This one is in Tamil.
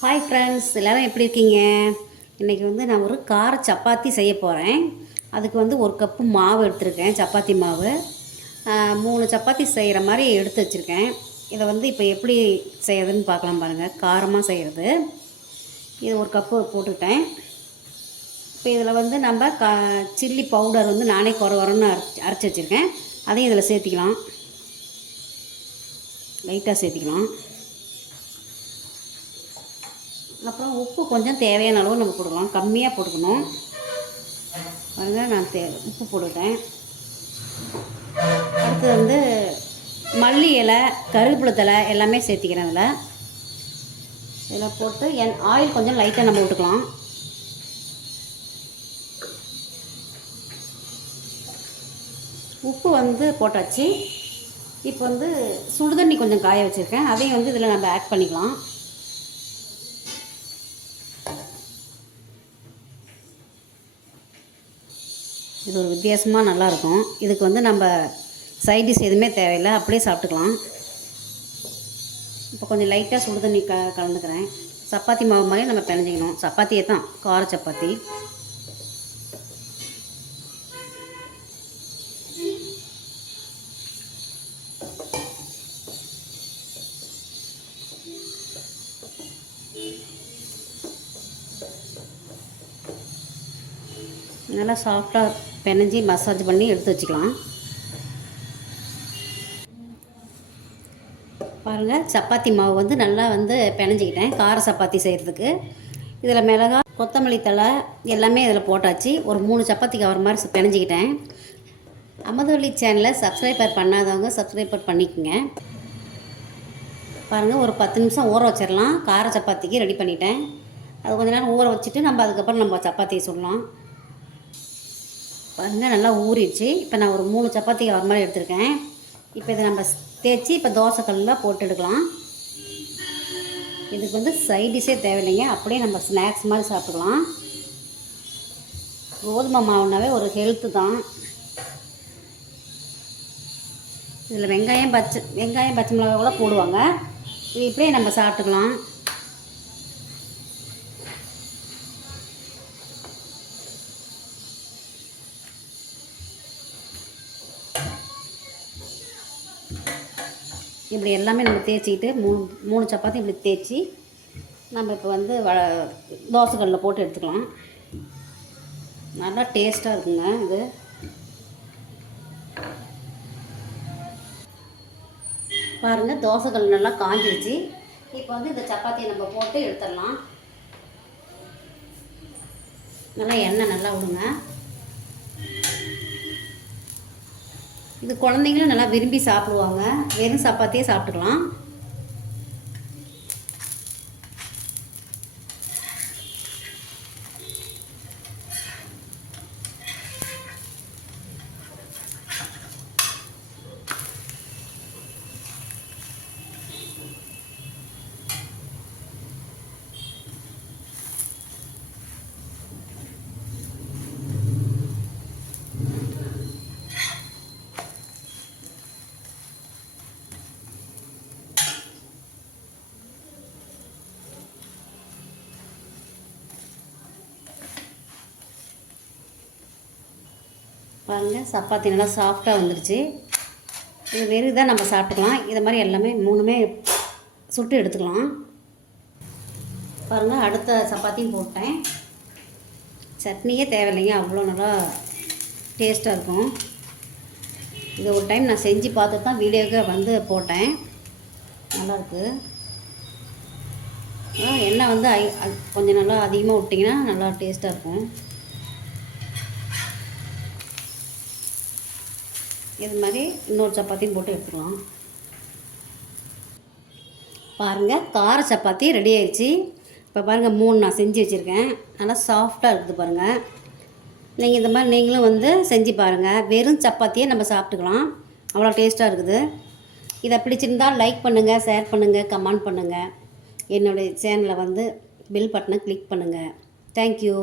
ஹாய் ஃப்ரெண்ட்ஸ், எல்லோரும் எப்படி இருக்கீங்க? இன்றைக்கி நான் ஒரு கார சப்பாத்தி செய்ய போகிறேன். அதுக்கு ஒரு கப்பு மாவு எடுத்துருக்கேன், சப்பாத்தி மாவு. 3 சப்பாத்தி செய்கிற மாதிரி எடுத்து வச்சுருக்கேன். இதை இப்போ எப்படி செய்யறதுன்னு பார்க்கலாம் பாருங்கள். காரமாக செய்கிறது. இது ஒரு கப்பு போட்டுக்கிட்டேன். இப்போ இதில் நம்ம சில்லி பவுடர் நானே குறன்னு அரைச்சி வச்சுருக்கேன். அதையும் இதில் சேர்த்திக்கலாம். லைட்டாக சேர்த்திக்கலாம். அப்புறம் உப்பு கொஞ்சம் தேவையான அளவு நம்ம போட்டுக்கலாம். கம்மியாக போட்டுக்கணும். பாருங்கள், நான் உப்பு போட்டுட்டேன். அடுத்து மல்லி இலை, கருவேப்பிலை தழை எல்லாமே சேர்த்திக்கிறேன். இதில் போட்டு ஆயில் கொஞ்சம் லைட்டாக நம்ம விட்டுக்கலாம். உப்பு போட்டாச்சு. இப்போ சுடுதண்ணி கொஞ்சம் காய வச்சுருக்கேன். அதையும் இதில் நம்ம ஆட் பண்ணிக்கலாம். இது ஒரு வித்தியாசமாக நல்லாயிருக்கும். இதுக்கு நம்ம சைடிஷ் எதுவுமே தேவையில்லை, அப்படியே சாப்பிட்டுக்கலாம். இப்போ கொஞ்சம் லைட்டாக சுடு தண்ணி கலந்துக்கிறேன். சப்பாத்தி மாவு மாதிரி நம்ம பிணைஞ்சிக்கணும். சப்பாத்தியே தான், கார சப்பாத்தி. நல்லா சாஃப்டாக பிணைஞ்சி மசாஜ் பண்ணி எடுத்து வச்சுக்கலாம். பாருங்கள், சப்பாத்தி மாவு நல்லா பிணைஞ்சிக்கிட்டேன் கார சப்பாத்தி செய்கிறதுக்கு. இதில் மிளகாய், கொத்தமல்லி தழை எல்லாமே இதில் போட்டாச்சு. ஒரு 3 சப்பாத்திக்கு வர மாதிரி பிணைஞ்சிக்கிட்டேன். அமுதவள்ளி சேனலை சப்ஸ்கிரைபர் பண்ணாதவங்க சப்ஸ்கிரைபர் பண்ணிக்கோங்க. பாருங்கள், ஒரு 10 நிமிஷம் ஊற வச்சிடலாம். கார சப்பாத்திக்கு ரெடி பண்ணிட்டேன். அது கொஞ்சம் நேரம் ஊற வச்சுட்டு அதுக்கப்புறம் நம்ம சப்பாத்தியை சுடலாம். பாருங்கள், நல்லா ஊறிடுச்சு. இப்போ நான் ஒரு 3 சப்பாத்திக்கு வர மாதிரி எடுத்துருக்கேன். இப்போ இதை நம்ம தேய்ச்சி இப்போ தோசை கல்லில் போட்டு எடுக்கலாம். இதுக்கு சைடிஷே தேவையில்லைங்க, அப்படியே நம்ம ஸ்நாக்ஸ் மாதிரி சாப்பிட்டுக்கலாம். கோதுமை மாவுனாவே ஒரு ஹெல்த்து தான். இதில் வெங்காயம் பச்சை மிளகாய் கூட போடுவாங்க. இது இப்படியே நம்ம சாப்பிட்டுக்கலாம். இப்படி எல்லாமே நம்ம தேய்ச்சிக்கிட்டு 3 சப்பாத்தி இப்படி தேய்ச்சி நம்ம இப்போ தோசைக்கல்லில் போட்டு எடுத்துக்கலாம். நல்லா டேஸ்ட்டாக இருக்குங்க இது. பாருங்கள், தோசைக்கல் நல்லா காஞ்சிடுச்சு. இப்போ இந்த சப்பாத்தியை நம்ம போட்டு எடுத்துடலாம். நல்லா எண்ணெய் நல்லா விடுங்க. இது குழந்தைங்களும் நல்லா விரும்பி சாப்பிடுவாங்க. வெறும் சப்பாத்தியே சாப்பிட்டுக்கலாம். பாருங்கள், சப்பாத்தி நல்லா சாஃப்டாக வந்துடுச்சு. இது வெறும் தான் நம்ம சாப்பிட்டுக்கலாம். இதை மாதிரி எல்லாமே 3மே சுட்டு எடுத்துக்கலாம். பாருங்கள், அடுத்த சப்பாத்தியும் போட்டேன். சட்னியே தேவையில்லைங்க, அவ்வளோ நல்லா டேஸ்ட்டாக இருக்கும். இது ஒரு டைம் நான் செஞ்சு பார்த்து தான் வீடியோவுக்கு போட்டேன். நல்லாயிருக்கு. எண்ணெய் கொஞ்சம் நல்லா அதிகமாக விட்டிங்கன்னா நல்லா டேஸ்ட்டாக இருக்கும். இது மாதிரி இன்னொரு சப்பாத்தியும் போட்டு எடுத்துக்கலாம். பாருங்கள், கார சப்பாத்தி ரெடி ஆயிடுச்சு. இப்போ பாருங்கள், 3 நான் செஞ்சு வச்சுருக்கேன். நல்லா சாஃப்டாக இருக்குது பாருங்கள். நீங்கள் இந்த மாதிரி நீங்களும் செஞ்சு பாருங்கள். வெறும் சப்பாத்தியே நம்ம சாப்பிட்டுக்கலாம், அவ்வளோ டேஸ்ட்டாக இருக்குது. இதை பிடிச்சிருந்தால் லைக் பண்ணுங்கள், ஷேர் பண்ணுங்கள், கமெண்ட் பண்ணுங்கள். என்னுடைய சேனலை பெல் பட்டனை கிளிக் பண்ணுங்கள். தேங்க்யூ.